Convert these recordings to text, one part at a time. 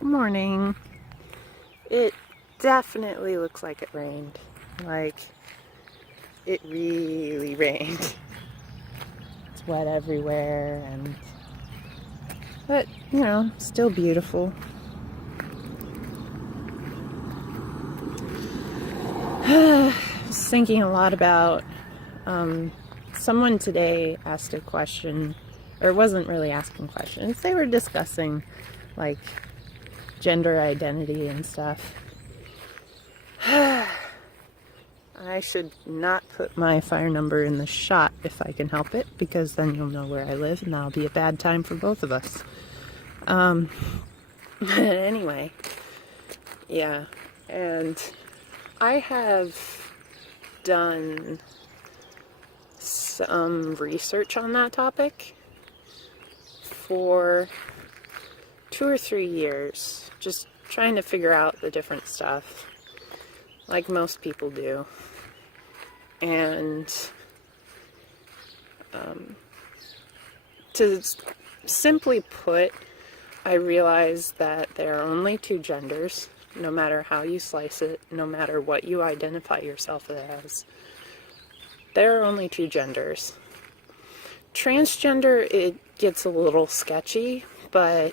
Morning. It definitely looks like it rained. Like, it really rained. It's wet everywhere, but, still beautiful. I was thinking a lot about, someone today asked a question, or wasn't really asking questions. They were discussing, like, gender identity and stuff. I should not put my fire number in the shot if I can help it, because then you'll know where I live and that'll be a bad time for both of us. Anyway, yeah, and I have done some research on that topic for 2 or 3 years, just trying to figure out the different stuff, like most people do. And to simply put, I realized that there are only 2 genders, no matter how you slice it, no matter what you identify yourself as. There are only 2 genders. Transgender, it gets a little sketchy, but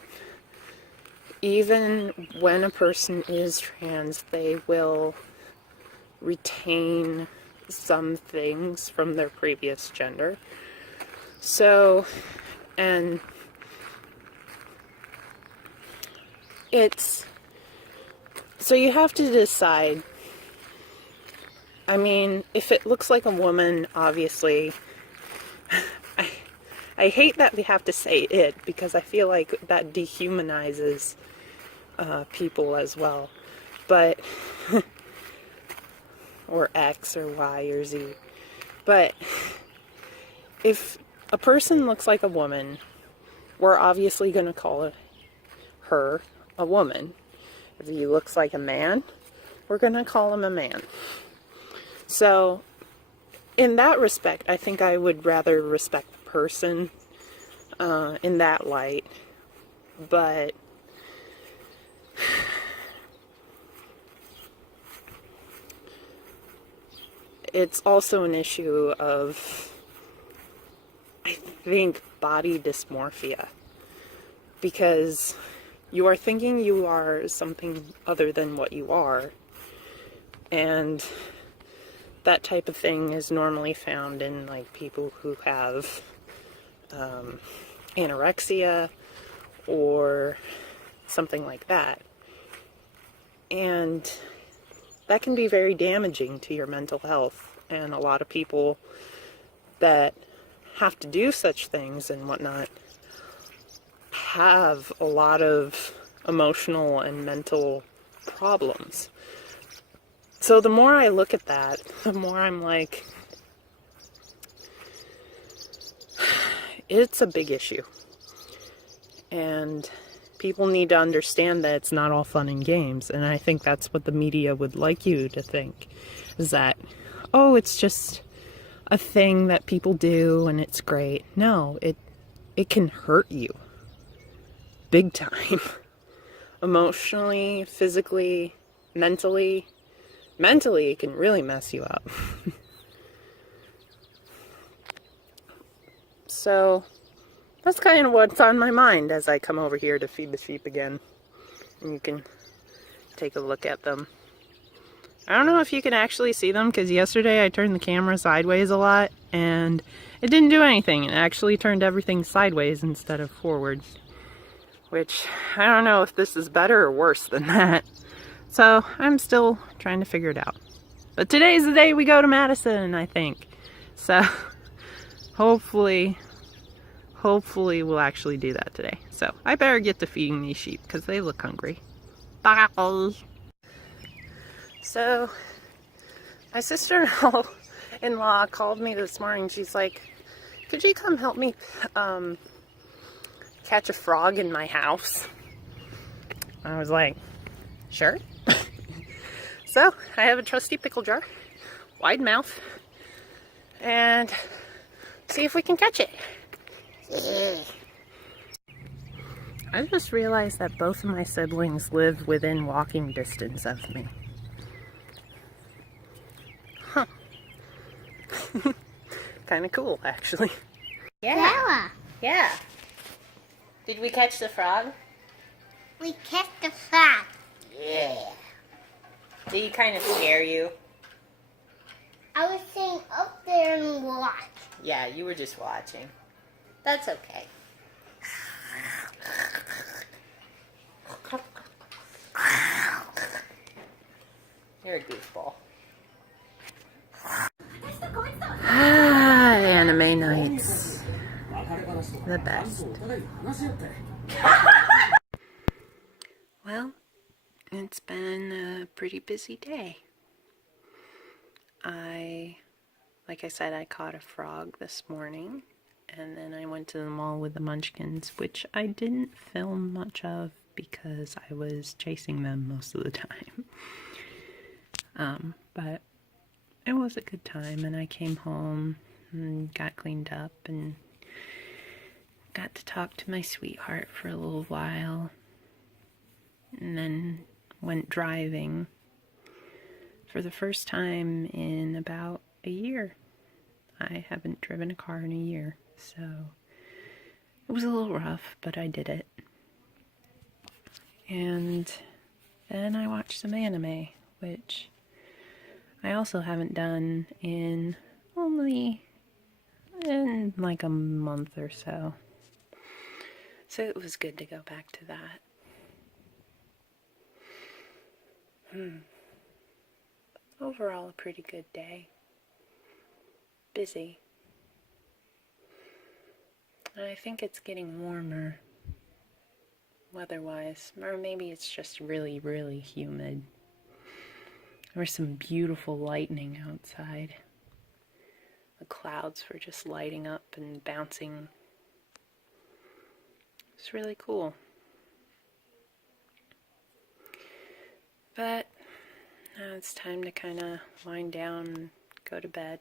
even when a person is trans, they will retain some things from their previous gender. So you have to decide. I mean, if it looks like a woman, obviously, I hate that we have to say it, because I feel like that dehumanizes people as well. But or X or Y or Z. But if a person looks like a woman, we're obviously going to call her a woman. If he looks like a man, we're going to call him a man. So, in that respect, I think I would rather respect the person in that light. But it's also an issue of, I think, body dysmorphia. Because you are thinking you are something other than what you are. And that type of thing is normally found in, like, people who have anorexia or something like that. And that can be very damaging to your mental health. And a lot of people that have to do such things and whatnot have a lot of emotional and mental problems. So the more I look at that, the more I'm like, it's a big issue. And people need to understand that it's not all fun and games. And I think that's what the media would like you to think, is that, oh, it's just a thing that people do and it's great. No, it can hurt you. Big time. Emotionally, physically, mentally. Mentally, it can really mess you up. So, that's kind of what's on my mind as I come over here to feed the sheep again. And you can take a look at them. I don't know if you can actually see them, because yesterday I turned the camera sideways a lot, and it didn't do anything. It actually turned everything sideways instead of forward. Which, I don't know if this is better or worse than that. So, I'm still trying to figure it out. But today's the day we go to Madison, I think. So, hopefully we'll actually do that today. So, I better get to feeding these sheep, because they look hungry. Bye! So, my sister-in-law called me this morning. She's like, could you come help me catch a frog in my house? I was like, sure. So, I have a trusty pickle jar, wide mouth, and see if we can catch it. I just realized that both of my siblings live within walking distance of me. Huh. Kind of cool, actually. Yeah. Yeah. Did we catch the frog? We catch the frog. Yeah. Did he kind of scare you? I was sitting up there and watch. Yeah, you were just watching. That's okay. You're a goofball. Anime nights. The best. Well, it's been a pretty busy day. Like I said, I caught a frog this morning, and then I went to the mall with the Munchkins, which I didn't film much of because I was chasing them most of the time. But it was a good time, and I came home and got cleaned up and got to talk to my sweetheart for a little while, and then went driving for the first time in about a year. I haven't driven a car in a year, so it was a little rough, but I did it. And then I watched some anime, which I also haven't done in like a month or so. So it was good to go back to that. Overall, a pretty good day. Busy. I think it's getting warmer, weather-wise, or maybe it's just really, really humid. There was some beautiful lightning outside. The clouds were just lighting up and bouncing. It's really cool. But now it's time to kind of wind down and go to bed.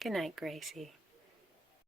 Good night, Gracie.